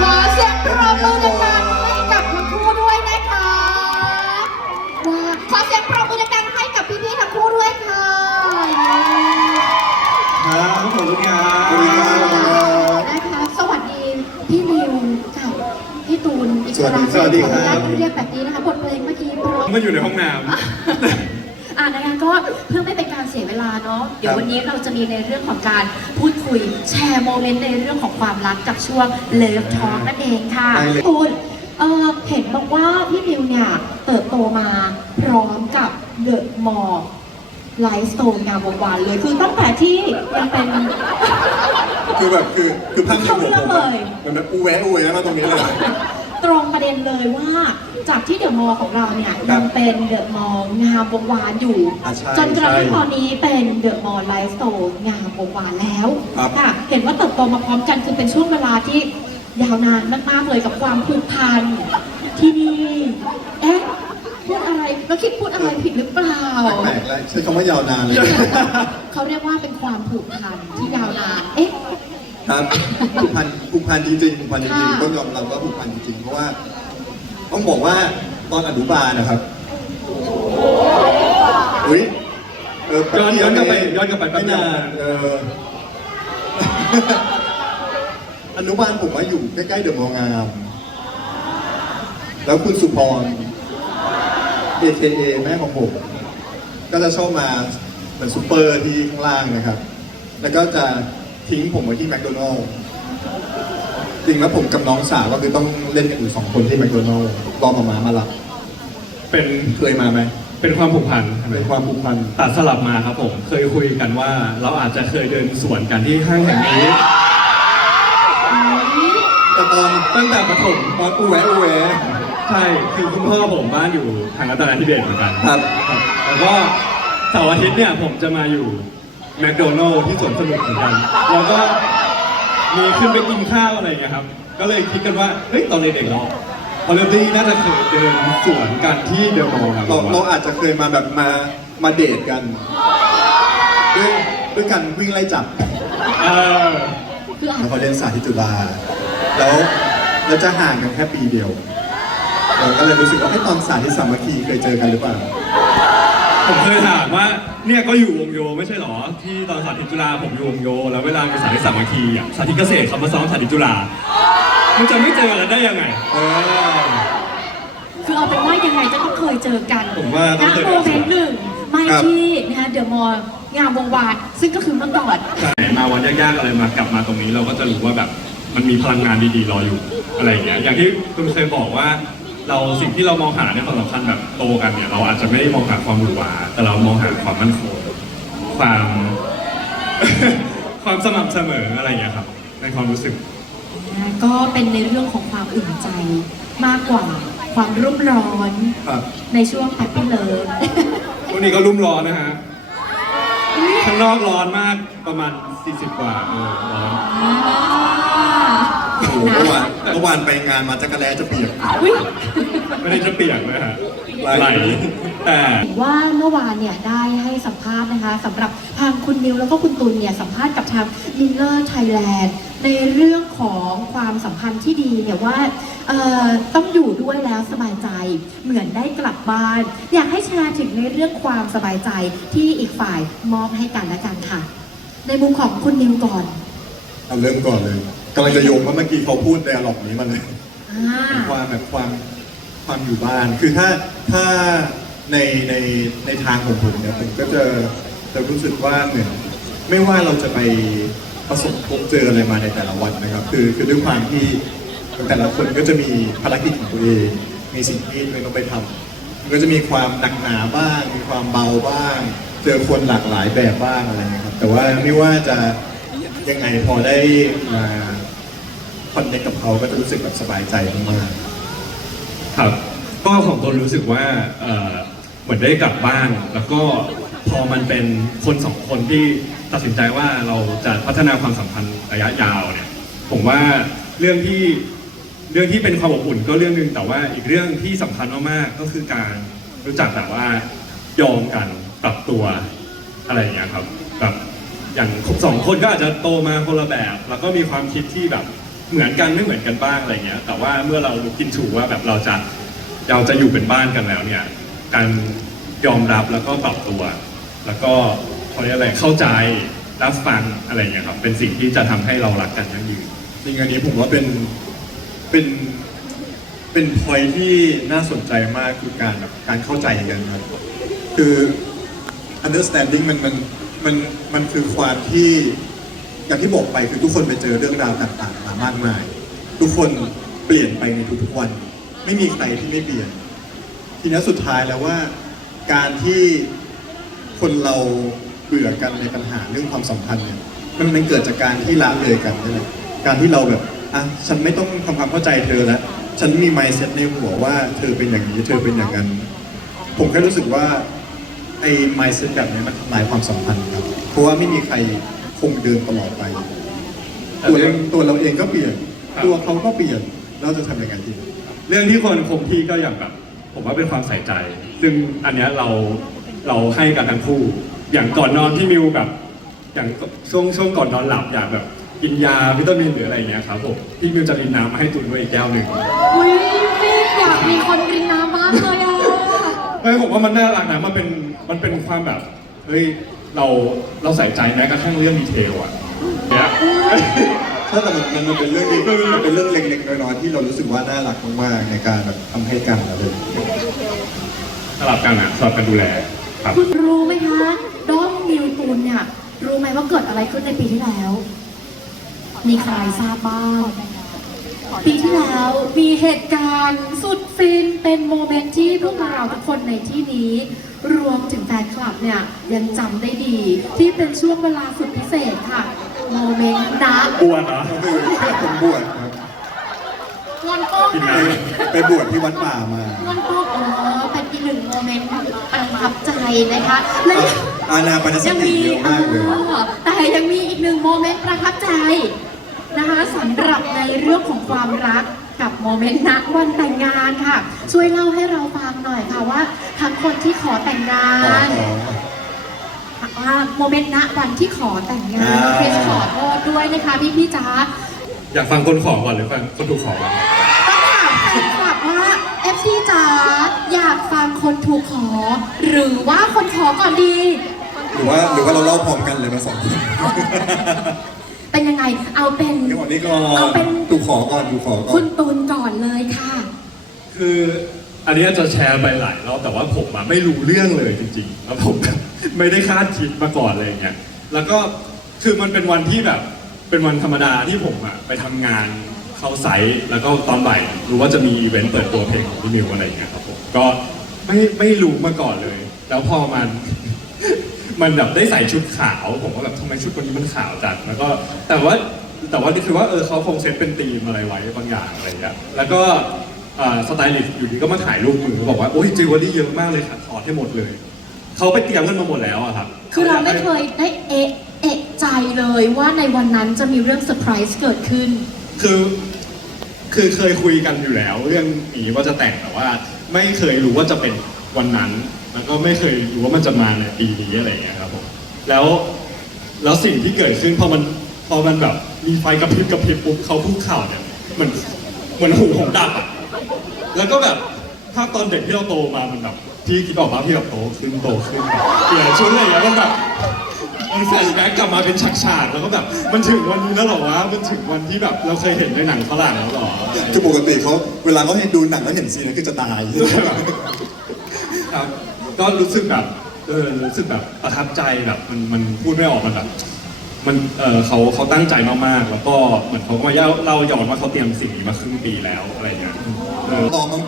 ขอเสียงปรบมือดังๆให้กับทั้งคู่ด้วยนะคะว้าวขอเสียงปรบมือดังๆให้กับพี่ๆทั้งคู่ด้วยค่ะ ครับขอบคุณครับสวัสดีครับ นะคะสวัสดีพี่นิวกับพี่ตูนอีกครั้งสวัสดีขออนุญาตครับเรียกแบบนี้นะคะบทเพลงเมื่อกี้เพราะมันอยู่ในห้องน้อ่านะคะก็เพื่อไม่เป็นการเสียเวลาเนาะเดี๋ยววันนี้เราจะมีในเรื่องของการพูดคุ ยแชร์โมเมนต์ในเรื่องของความรักกับช่วงเลิฟทอ k นั่นเองค่ะได้เลยตูนเอ่อเห็นบอกว่าพี่นิวเนี่ยเติบโตมาพร้อมกับเดอะมอลไลฟ์สโตนงามวงวานเลยคือตั้งแต่ที่ยังเป็น คือแบบคือคือภาพในหัวผมเข้าเรื่องเลยมันแบบอูแวะอูแวะมาตรงนี้เลย ตรงประเด็นเลยว่า จากที่เดอะมอลล์ของเราเนี่ยครัยับงเป็นเดอะมอลล์งามวงวานอยู่ อะใช่จนกระทั่งใช่ตอนนี้เป็นเดอะมอลล์ไลฟ์สโตร์งามวงวานแล้วครับ ค่ะเห็นว่าเติบโตมาพร้อมกันคือเป็นช่วงเวลาที่ยาวนานมากๆเลยกับความผูกพันที่นี่เอ๊ะพูดอะไรเราคิดพูดอะไรผิดหรือเปล่า แปลกๆแล้วใช้คำว่ายาวนานเลยเขาเรียกว่าเป็นความผูกพันที่ยาวนาน เอ๊ะ ครับผูกพันผูกพันจริงๆผูกพันจริงค่ะ ๆต้องยอมรับว่าผูกพันจริงๆเพราะว่า ต้องบอกว่าตอนอนุบาลนะครับอุ้ยเออย้อนย้อนกลับไปย้อนกลับไปแป๊บไม่เดียวนานเออ อนุบาลผมว่าอยู่ใกล้ๆเดอะมอลล์งาม แล้วคุณสุพร AKA แม่ของผม ก็จะชอบมาเหมือนซูเปอร์ที่ข้างล่างนะครับ แล้วก็จะทิ้งผมไว้ที่แมคโดนัลล์ จริงแล้วผมกับน้องสาวก็คือต้องเล่นกันอยู่สองคนที่แมคโดนัลล์รอมามามารับเป็นเคยมาไหมเป็นความผูกพันใช่ไหมเป็นความผูกพันตัดสลับมาครับผม เคยคุยกันว่าเราอาจจะเคยเดินสวนกันที่ห้างแห่งนี้ แต่ตอนตั้งแต่ประถมตอนอูแวะอูแวะใช่คือคุณพ่อผมบ้านอยู่ทางรัตนาธิเบศเหมือนกันครับครับ แล้วก็เสาร์อาทิตย์เนี่ยผมจะมาอยู่แมคโดนัลล์ที่สวนสนุกเหมือนกัน แล้วก็ มีขึ้นไปกินข้าวอะไรอย่างเงี้ยครับ ก็เลยคิดกันว่า เฮ้ยตอนเด็กๆเราพอเริ่มดีน่าจะเคยเดินสวนกันที่เดอะมอลล์นะเราเราอาจจะเคยมาแบบมามาเดทกันด้วยด้วยกันวิ่งไล่จับเออคืออาจแล้วเขาเรียนสาธิตจุฬาแล้วแล้วจะห่างกันแค่ปีเดียวเราก็เลยรู้สึกว่าไอ้ยตอนสาธิตสามัคคีเคยเจอกันหรือเปล่า ผมเคยถามว่าเนี่ยก็อยู่วงโยไม่ใช่หรอ ที่ตอนสาธิตจุฬาผมอยู่วงโย แล้วเวลามีสาธิตสามัคคีอะสาธิตเกษตรเขามาซ้อมสาธิตจุฬามันจะไม่เจอกันได้ยังไงเออ คือเอาเป็นว่ายังไงจะต้องเคยเจอกันผมว่าต้องณเคยโมเมนต์หนึ่งไม่ครับ ที่นะคะเดอะมอลล์งามวงวานซึ่งก็คือเมื่อก่อนใช่มาวันยากๆอะไรมากลับมาตรงนี้เราก็จะรู้ว่าแบบมันมีพลังงานดีๆรออยู่อะไรอย่างเงี้ยอย่างที่คุณเคยบอกว่า เราสิ่งที่เรามองหาในความสำคัญแบบโตกันเนี่ยเราอาจจะไม่ได้มองหาความหวือหวาแต่เรามองหาความมั่นคงความ ความสม่ำเสมออะไรอย่างเงี้ยครับ ในความรู้สึก ก็เป็นในเรื่องของความอุ่นใจมากกว่าความรุ่มร้อนครับ ในช่วงแฮปปี้เลิฟ วันนี้ก็รุ่มร้อนนะฮะ ข้างนอกร้อนมากประมาณ 40 กว่าเออร้อน โอ้โหเมื่อวานเมื่อวานไปงานมาจักรแล้จะเปียกไม่ได้จะเปียกเลยฮะไหลไหลแต่เห็นว่าเมื่อวานเนี่ยได้ให้สัมภาษณ์นะคะสำหรับทางคุณนิวแล้วก็คุณตุลเนี่ยสัมภาษณ์กับทางยินเลอร์ไทยแลนด์ในเรื่องของความสัมพันธ์ที่ดีเนี่ยว่าเอ่อต้องอยู่ด้วยแล้วสบายใจเหมือนได้กลับบ้าน อยากให้แชร์ถึงในเรื่องความสบายใจที่อีกฝ่ายมอบให้กันและกันค่ะ ในมุมของคุณนิวก่อน เอาเริ่มก่อนเลย กำลังจะโยงว่าเมื่อกี้เขาพูดไดอะล็อกนี้มาเลยอ่าความแบบความความอยู่บ้าน คือถ้าถ้าในในในทางของผมเนี่ยผมก็จะจะรู้สึกว่าเหมือนไม่ว่าเราจะไปประสบพบเจออะไรมาในแต่ละวันนะครับ คือคือด้วยความที่แต่ละคนก็จะมีภารกิจของตัวเองมีสิ่งที่ตัวเองต้องไปทำมันก็จะมีความหนักหนาบ้าง มีความเบาบ้าง เจอคนหลากหลายแบบบ้างอะไรเงี้ยครับ แต่ว่าไม่ว่าจะยังไงพอได้มา คอนเนคกับเขาก็จะรู้สึกแบบสบายใจมากครับก็ของตนรู้สึกว่าเอ่อเหมือนได้กลับบ้าน แล้วก็พอมันเป็นคนสองคนที่ตัดสินใจว่าเราจะพัฒนาความสัมพันธ์ระยะยาวเนี่ยผมว่าเรื่องที่เรื่องที่เป็นความอบอุ่นก็เรื่องหนึ่งแต่ว่าอีกเรื่องที่สำคัญมากๆก็คือการรู้จักแบบว่ายอมกันปรับตัวอะไรอย่างเงี้ยครับแบบอย่างสองคนก็อาจจะโตมาคนละแบบ แล้วก็มีความคิดที่แบบ เหมือนกันไม่เหมือนกันบ้างอะไรเงี้ย แต่ว่าเมื่อเราคิดถูกว่าแบบเราจะเราจะอยู่เป็นบ้านกันแล้วเนี่ย การยอมรับแล้วก็ปรับตัว แล้วก็เขาเรียกอะไรเข้าใจรับฟังอะไรเงี้ยครับเป็นสิ่งที่จะทำให้เรารักกันยั่งยืนจริงอันนี้ผมว่าเป็นเป็นเป็นพอยที่น่าสนใจมากคือการแบบการเข้าใจกันครับคือ understanding มันมันมันมันคือความที่ อย่างที่บอกไปคือทุกคนไปเจอเรื่องราวต่างๆมามากมาย ทุกคนเปลี่ยนไปในทุกๆวัน ไม่มีใครที่ไม่เปลี่ยน ทีนี้สุดท้ายแล้วว่า การที่คนเราเบื่อกันในปัญหาเรื่องความสัมพันธ์เนี่ยมันมันเกิดจากการที่ละเลยกันนี่แหละการที่เราแบบอะฉันไม่ต้องทำความเข้าใจเธอแล้วฉันมี mindset ในหัวว่าเธอเป็นอย่างนี้เธอเป็นอย่างนั้น ผมแค่รู้สึกว่าไอ้ mindset แบบนี้มันทำลายความสัมพันธ์ครับเพราะว่าไม่มีใคร คงเดินตลอดไป ตัวเราตัวเราเองก็เปลี่ยน ครับ ตัวเขาก็เปลี่ยนเราจะทำยังไงดีเรื่องที่คนคงที่ก็อย่างแบบผมว่าเป็นความใส่ใจ ซึ่งอันเนี้ยเราเราให้กันทั้งคู่ อย่างก่อนนอนที่มิวแบบ อย่างช่วงช่วงก่อนนอนหลับอยากแบบกินยาวิตามินหรืออะไรอย่างเงี้ยครับผมพี่มิวจะรินน้ำมาให้ตุนด้วยอีกแก้วหนึ่งอุ้ยพี่อยากมีคนรินน้ำมากเลยอะเฮ้ยผมว่ามันน่ารักนะมันเป็นมันเป็นความแบบเฮ้ย เราเราใส่ใจแม้กระทั่งเรื่องดีเทลอะเนี่ย ถ้าแต่มันมันมันเป็นเรื่องนี้มันเป็นเรื่องเล็กๆน้อยๆที่เรารู้สึกว่าน่ารักมากๆในการแบบทำให้กันอะไรอย่างเงี้ยสลับกันอะสลับกันดูแลครับ คุณรู้ไหมคะด้อมนิวตูนเนี่ย รู้ไหมว่าเกิดอะไรขึ้นในปีที่แล้ว มีใครทราบบ้าง ปีที่แล้วมีเหตุการณ์สุดฟินเป็นโมเมนต์ที่พวกเราทุกคนในที่นี้ รวมถึงแฟนคลับเนี่ยยังจำได้ดี ที่เป็นช่วงเวลาสุดพิเศษค่ะโมเมนต์นะปวดเหรอก็คือผมบวชครับงอนโป๊กกินไหมน้ำไปบวชที่วัดป่ามางอนโป๊กอ๋อเป็นอีกหนึ่งโมเมนต์ประทับใจนะคะและอาณาปณสยังติมีเยอะมากเลยเออแต่ยังมีอีกหนึ่งโมเมนต์ประทับใจนะคะสำหรับในเรื่องของความรัก กับโมเมนต์ณวันแต่งงานค่ะ ช่วยเล่าให้เราฟังหน่อยค่ะว่าทั้งคนที่ขอแต่งงาขอนขอว่าโมเมนต์ณวันที่ขอแต่งงานอ่าคริสขอโทษด้วยนะคะพี่พี่ๆจ๋าอยากฟังคนขอก่อนหรือฟังคนถูกขอก่อนต้องถามแฟนคลับว่าเอฟซีจ๋าอยากฟังคนถูกขอ หรือว่าคนขอก่อนดี หรือว่าหรือว่าเราเล่าพร้อมกันเลยมาสองคน เป็นยังไง เอาเป็นเดี๋ยวก่อนนี้ก็เอาเป็นดูขอก่อนดูขอก่อคุน ณตูนก่อนเลยค่ะ คืออันนี้จะแชร์ไปหลายรอบแต่ว่าผมอะไม่รู้เรื่องเลยจริงๆ แล้วผม ไม่ได้คาดคิดมาก่อนเลยอย่างเงี้ยแล้วก็คือมันเป็นวันที่แบบ เป็นวันธรรมดาที่ผมอะไปทำงานเข้าไซต์แล้วก็ตอนบ่ายรู้ว่าจะมีอีเวนต์เปิดตัวเพลงของพี่มิวอะไรอย่างเงี้ยครับผมก็ไม่ไม่รู้มาก่อนเลย แล้วพอมัน มันแบบได้ใส่ชุดขาว ผมก็แบบทำไมชุดวันนี้มันขาวจังแล้วก็แต่ว่าแต่ว่านี่คือว่าเออเขาคงเซตเป็นธีมอะไรไว้บางอย่างอะไรอย่างเงี้ยแล้วก็อ่าสไตลิสต์อยู่ดีก็มาถ่ายรูปมือบอกว่าโอ้ยจิวเวลรี่เยอะมากเลยค่ะถอดให้หมดเลยเขาไปเตรียมกันมาหมดแล้วอะครับ คือเราไม่เคยได้เอะเอะใจเลยว่าในวันนั้นจะมีเรื่องเซอร์ไพรส์เกิดขึ้น คือคือเคยคุยกันอยู่แล้ว เรื่องนี้ว่าจะแต่งแต่ว่า ไม่เคยรู้ว่าจะเป็นวันนั้น แล้วก็ไม่เคยรู้ว่ามันจะมาในปีนี้อะไรอย่างเงี้ยครับผมแล้วแล้วสิ่งที่เกิดขึ้นพอมันพอมันแบบมีไฟกระพริบกระพริบปุ๊บเขาพูดข่าวเนี่ยเหมือนเหมือนหูของดับอะแล้วก็แบบภาพตอนเด็กที่เราโตมามันแบบพี่คิดออกมาพี่แบบโตขึ้นโตขึ้นแบบเปลี่ยนชุดอะไรอย่างเงี้ยมันแบบมันแฟลชแบ็กกลับมาเป็นฉากๆแล้วก็แบบมันถึงวันนี้แล้วเหรอวะมันถึงวันที่แบบเราเคยเห็นในหนังฝรั่งแล้วเหรอคือปกติเขาเวลาเขาเห็นดูหนังแล้วเห็นซีนนั้นคือจะตาย ครับ ก็รู้สึกแบบเออรู้สึกแบบประทับใจแบบมันมันพูดไม่ออกมันแบบมันเออเขาเขาตั้งใจมากๆ แล้วก็เหมือนเขาก็มาเล่าเล่าย้อนว่าเขาเตรียมสิ่งนี้มาครึ่งปีแล้วอะไรอย่างเงี้ยเออรอมั้ง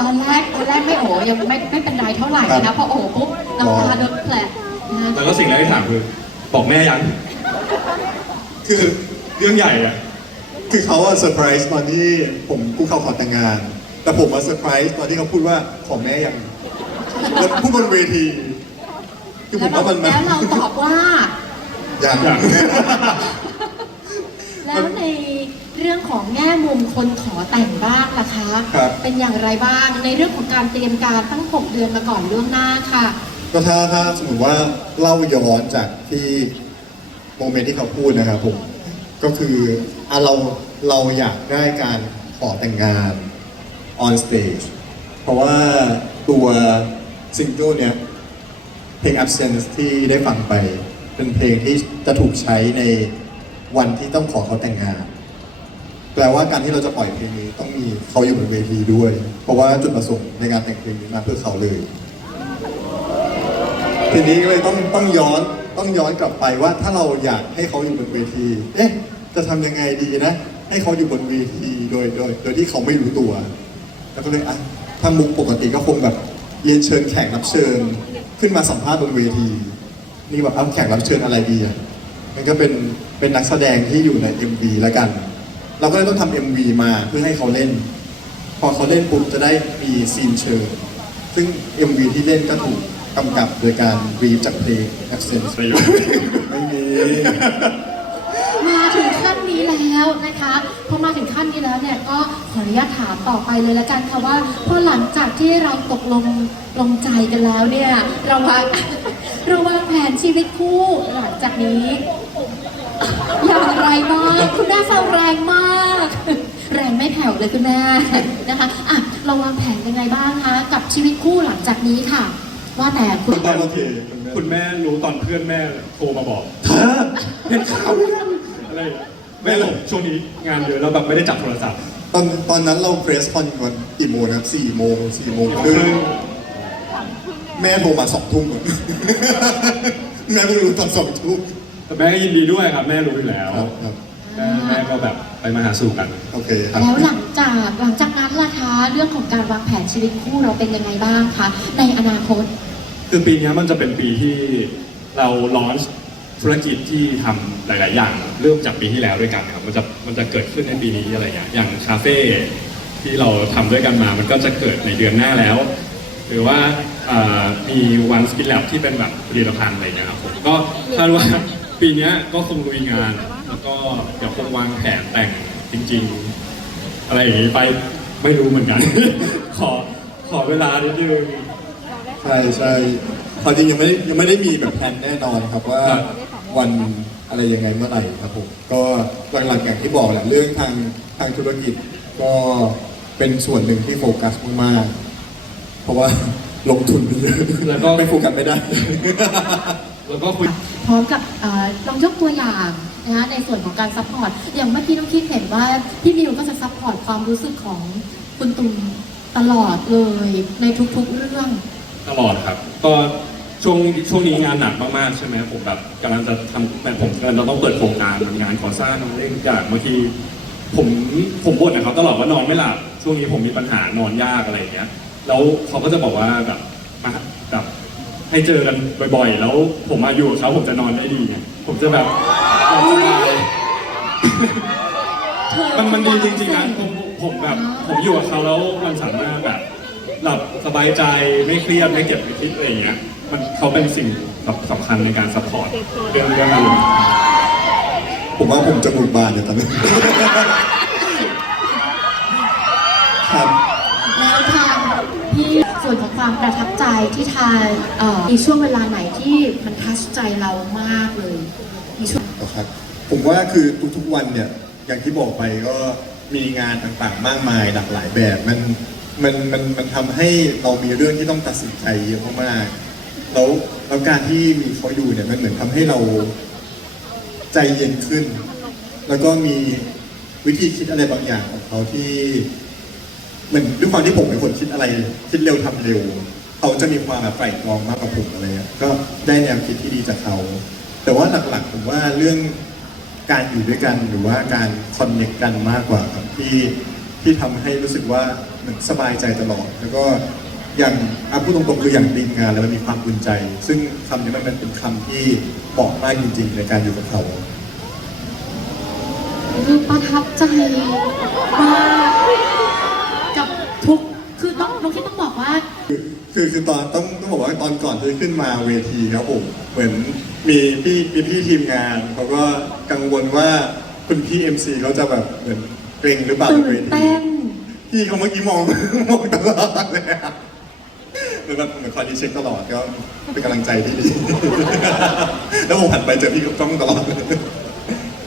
ตอนแรกตอนแรกไม่โอ้ยังไม่ไม่เป็นไรเท่าไหร่ครันะบ พอโอ้ปุ๊บน้ำตาเดินแผลนะแล้วก็สิ่งแรกที่ถามคือบอกแม่ยังคือเรื่องใหญ่อะคือเขาอะเซอร์ไพรส์ตอนที่ผมกูเขาขอแต่งงาน แต่ผมมาเซอร์ไพรส์ตอนที่เขาพูดว่าขอแม่ยังแล้ว พูดบนเวที คือผแล้วมเราว่ามันมันแล้วเราตอบว่ายังอย่าง แล้วในเรื่องของแง่มุมคนขอแต่งบ้างล่ะคะ ครับ เป็นอย่างไรบ้างในเรื่องของการเตรียมการตั้ง 6 เดือนมาก่อนล่วงหน้าค่ะ ก็ถ้าถ้าสมมติว่าเล่าย้อนจากที่โมเมนต์ที่เขาพูดนะครับผมก็คืออะเราเราอยากได้การขอแต่งงาน on stage เพราะว่าตัว ซิงเกิลเนี้ยเพลง absence ที่ได้ฟังไป เป็นเพลงที่จะถูกใช้ในวันที่ต้องขอเขาแต่งงาน แปลว่าการที่เราจะปล่อยเพลงนี้ต้องมีเขาอยู่บนเวทีด้วย เพราะว่าจุดประสงค์ในการแต่งเพลงนี้มาเพื่อเขาเลย ทีนี้ก็เลยต้องต้องย้อนต้องย้อนกลับไปว่าถ้าเราอยากให้เขาอยู่บนเวที เอ๊ะ จะทำยังไงดีนะ ให้เขาอยู่บนเวทีโดยโดย โดยที่เขาไม่รู้ตัว แล้วก็เลยอะถ้ามุกปกติก็คงแบบ เรียนเชิญแขกรับเชิญขึ้นมาสัมภาษณ์บนเวที นี่แบบเอาแขกรับเชิญอะไรดีอะมันก็เป็นเป็นนักแสดงที่อยู่ใน MV แล้วกัน เราก็เลยต้องทำ MV มาเพื่อให้เขาเล่น พอเขาเล่นปุ๊บจะได้มีซีนเชิญ ซึ่ง MV ที่เล่นก็ถูกกำกับโดยการรีจากเพลง Accent ประโยชน์ไม่มีมาถึงขั้ นนี้แล้วนะคะพอมาถึงขั้นนี้แล้วเนี่ยก็ขออนุญาตถามต่อไปเลยละกันค่ะว่าพอหลังจากที่เราตกลงลงใจกันแล้วเนี่ยเราวางเราวางแผนชีวิตคู่หลังจากนี้ อย่างไรบ้างคุณแม่ฟังแรงมาก แรงไม่แผ่วเลยคุณแม่นะคะอะเราวางแผนยังไงบ้างคะกับชีวิตคู่หลังจากนี้ค่ะ ว่าแต่คุณคุณแม่โอเคคุณแม่รู้ตอนเพื่อนแม่โทรมาบอกเห็นข่าวหรือยังอะไรอย่างเงี้ย แม่หลงช่วงนี้งานเยอะแล้วแบบไม่ได้จับโทรศัพท์ ตอนตอนนั้นเราเพรสคอนวันกี่โมงนะครับสี่โมงสี่โมงคครึ่รึ่งงแม่โทรมาสองทุ่มแม่เพิ่งรู้ตอนสองทุ่ม แต่แม่ก็ยินดีด้วยครับ แม่รู้อยู่แล้วครับครับ แม่แม่ก็แบบไปมาหาสู่กัน โอเคครับ แล้วหลังจากหลังจากนั้นล่ะคะเรื่องของการวางแผนชีวิตคู่เราเป็นยังไงบ้างคะในอนาคต คือปีนี้มันจะเป็นปีที่เราลอนช์ ธุรกิจที่ทำหลาย ๆ อย่างเริ่มจากปีที่แล้วด้วยกันครับมันจะมันจะเกิดขึ้นในปีนี้อะไรอย่างเงี้ยอย่างคาเฟ่ที่เราทำด้วยกันมา มันก็จะเกิดในเดือนหน้าแล้ว หรือว่าเอ่อมีวันสกินแลบที่เป็นแบบผลิตภัณฑ์อะไรอย่างเงี้ยครับผมก็คาดว่าปีเนี้ยก็คงลุยงาน แล้วก็เดี๋ยวคงวางแผนแต่งจริง ๆ อะไรอย่างงี้ไปไม่รู้เหมือนกัน ขอขอเวลานิดนึงใช่ใช่ความจริงยังไม่ได้ยังไม่ได้มีแบบแผนแน่นอนครับว่าครับ วันอะไรยังไงเมื่อไหร่ครับผมก็หลักๆอย่างที่บอกแหละเรื่องทางทางธุรกิจก็เป็นส่วนหนึ่งที่โฟกัสมากๆเพราะว่าลงทุนไปเยอะแล้วก็ไม่โฟกัสไม่ได้ แล้วก็คุยพร้อมกับเอ่อลองยกตัวอย่างนะคะในส่วนของการซัพพอร์ตอย่างเมื่อกี้น้องคิดเห็นว่าพี่มิวก็จะซัพพอร์ตความรู้สึกของคุณตุงตลอดเลยในทุกๆเรื่อง ตลอดครับ ก็ ช่วงช่วงนี้งานหนักมากๆใช่ไหมผมแบบกำลังจะทำแบบผมกำลังจะต้องเปิดโครงการงานก่อสร้างเรื่องอย่างบางทีผมผมบ่นนะครับตลอดว่านอนไม่หลับช่วงนี้ผมมีปัญหานอนยากอะไรอย่างเงี้ย แล้วเขาก็จะบอกว่าแบบมาแบบให้เจอกันบ่อยๆ แล้วผมมาอยู่กับเขาผมจะนอนได้ดีไงผมจะแบบนอนสบายมันมันดีจริงๆนะผมผมแบบผมอยู่กับเขาแล้วมันสามารถแบบหลับสบายใจไม่เครียดไม่เก็บไปคิดอะไรอย่างเงี้ย มันเขาเป็นสิ่งสำคัญในการซัพพอร์ตเรื่องเรื่องนี้ผมว่าผมจะบุกบานเนี่ยตอนนี้ครับแล้วทางที่ส่วนของความประทับใจที่ทางเอ่อมีช่วงเวลาไหนที่มันทัชใจเรามากเลยมีช่วงครับผมว่าคือทุกๆวันเนี่ยอย่างที่บอกไปก็มีงานต่างๆ มากมายหลากหลายแบบมันมันมันมันทำให้เรามีเรื่องที่ต้องตัดสินใจเยอะมากๆ แล้วแล้วการที่มีเขาอยู่เนี่ยมันเหมือนทำให้เราใจเย็นขึ้น แล้วก็มีวิธีคิดอะไรบางอย่างของเขาที่เหมือนด้วยความที่ผมเป็นคนคิดอะไร คิดเร็วทำเร็ว เขาจะมีความแบบไตร่ตรองมากกว่าผมอะไรเงี้ยก็ได้แนวคิดที่ดีจากเขา แต่ว่าหลักๆผมว่าเรื่องการอยู่ด้วยกันหรือว่าการคอนเนคกันมากกว่าครับที่ที่ทำให้รู้สึกว่าเหมือนสบายใจตลอด แล้วก็ อย่างอาพูดตรงๆคืออย่างดีมงานแล้วมันมีความอุ่นใจ ซึ่งคำนี้มันเป็นคำที่บอกมากจริง ๆ ในการอยู่กับเขาประทับใจมากกับทุกคือต้องน้องคิดต้องบอกว่า คือคือตอนต้องต้องบอกว่าตอนก่อนที่ขึ้นมาเวทีครับผมเหมือนมีพี่มีพี่ทีมงานเขาก็กังวลว่าคุณพี่เอ็มซีเขาจะแบบเหมือนเกรงหรือเปล่าบตื่นเวนทีเต้นพี่เขาเมื่อกี้มองมองตลอดเลยอะ เหมือนแบบเหมือนคอยดีเช็คตลอดก็เป็นกำลังใจที่ดี แล้วผมหันไปเจอพี่กับกล้องตลอดเลย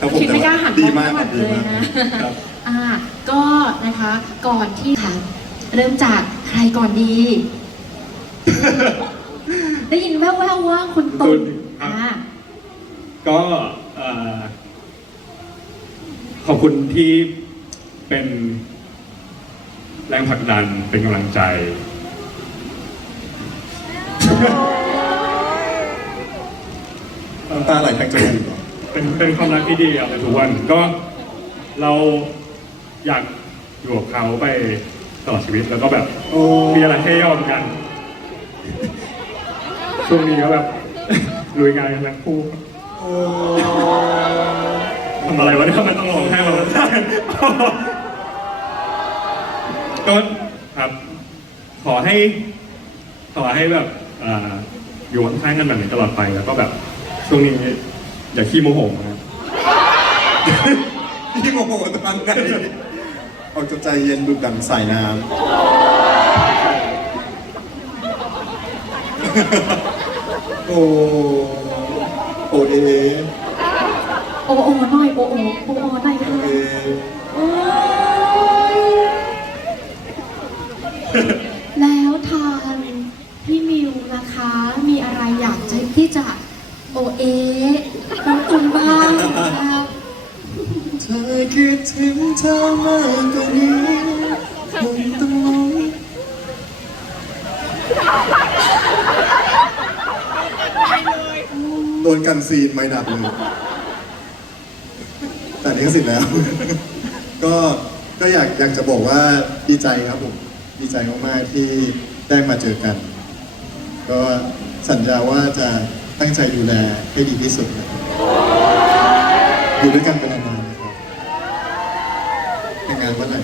คครับผมคิดไม่กล้าหันดีมองมากข้างหคลัรับงดีเลยมากนะครับอ่าก็นะคะก่อนที่ค่ะเริ่มจากใครก่อนดี ได้ยินแว่วๆว่าคุณตุลอ่าก็เอ่อขอบคุณที่เป็นแรงผลักดันเป็นกำลังใจ น้ำตาไหลทางจมูกเหรอเป็นเป็นความรักที่ดีอะในทุกวันก็เราอยากอยู่กับเขาไปตลอดชีวิตแล้วก็แบบโอ้มีอะไรให้ยอมกัน ช่วงนี้ก็แบบลุยงานกันทั้งคู่โอ้ทำอะไรวะเนี่ยทำไมต้องร้องไห้มาแล้วก็ครับ ขอให้ ขอให้แบบ อ่าอยู่ข้างๆกันแบบนี้ตลอดไปแล้วก็แบบช่วงนี้อย่าขี้โมโหนะครับพี่โมโหตอนไหนออกจะใจเย็นดุดดังสายน้ำ โอ้โอเอ โอโอหน่อย โอโอโอโอหน่อย โอ ค่ะ เอ โอ้ยแล้วทางพี่มิวนะคะ มีอะไรอยากจะที่จะโอเอน้องตุนบ้างนะคะ เธอคิด ถึงเธอมากกว่านี้คงต้องลงโดนกันซีนไม่ดับเลยแต่นี้ก็สิทธิ์แล้ว ก็ก็อยากอยากจะบอกว่าดีใจครับผม ดีใจมากๆที่ได้มาเจอกัน ก็สัญญาว่าจะตั้งใจดูแลให้ดีที่สุดอยู่ด้วยกันเป็นนานๆนะครับแต่งงานวันไหน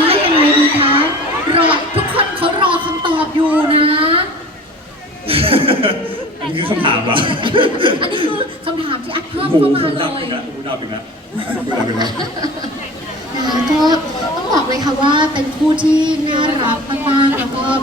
ว่ายังไงดีคะ รอทุกคนเขารอคำตอบอยู่นะ อันนี้คือคำถามเหรออันนี้คือคำถามที่อัดเพิ่มหูเข้ามาหูเลดับย อีกแล้วหูดับอีกแล้วคุยกันไปแล้วนะก็ต้องบอกเลยค่ะว่าเป็นคู่ที่น่ารัก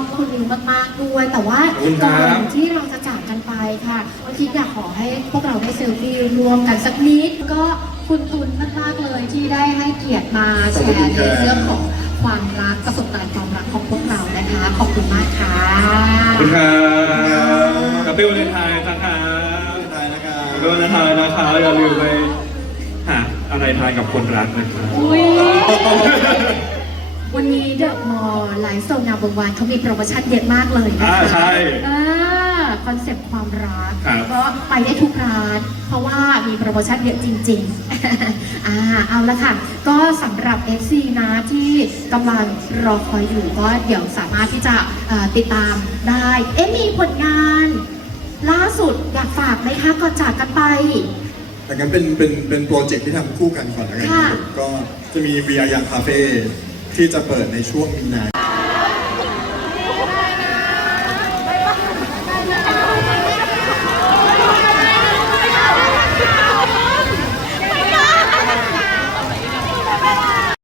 มากๆแล้วก็คุณมิวมากๆด้วย แต่ว่าขอบคุณครัก่อบนที่เราจะจากกันไปค่ะวันคิดอยากขอให้พวกเราได้เซลฟี่รวมกันสักนิด ก็คุณตุลมากๆเลยที่ได้ให้เกียรติมาแชร์ในเรื่องของความรักประสบการณ์ความรักของพวกเรานะคะ ขอบคุณมากค่ะขอบคุณครับกระปิ้วในไทยนะครับตายนะครับกระปิ้วในไทยนะครับอย่าลืมไปหาอะไรทานกับคนรักนะครับอุ๊ย วันนี้เดอะมอลล์ไลฟ์โซนนาบวันเขามีโปรโมชั่นเยอะมากเลยนะคะอ่าใช่อ่าคอนเซ็ปต์ความรักครับ ก็ไปได้ทุกร้าน เพราะว่ามีโปรโมชั่นเยอะจริง ๆ อ่าเอาละค่ะ ก็สำหรับ FC นะที่กำลังรอคอยอยู่ก็เดี๋ยวสามารถที่จะเอ่อติดตามได้ เอ๊ะมีผลงาน ล่าสุดอยากฝากไหมคะก่อนจากกันไป แต่งั้นเป็นเป็นเป็นโปรเจกต์ที่ทำคู่กันก่อนแล้วกันค่ะ ก็จะมี VR ยางคาเฟ่ ที่จะเปิดในช่วงมีนา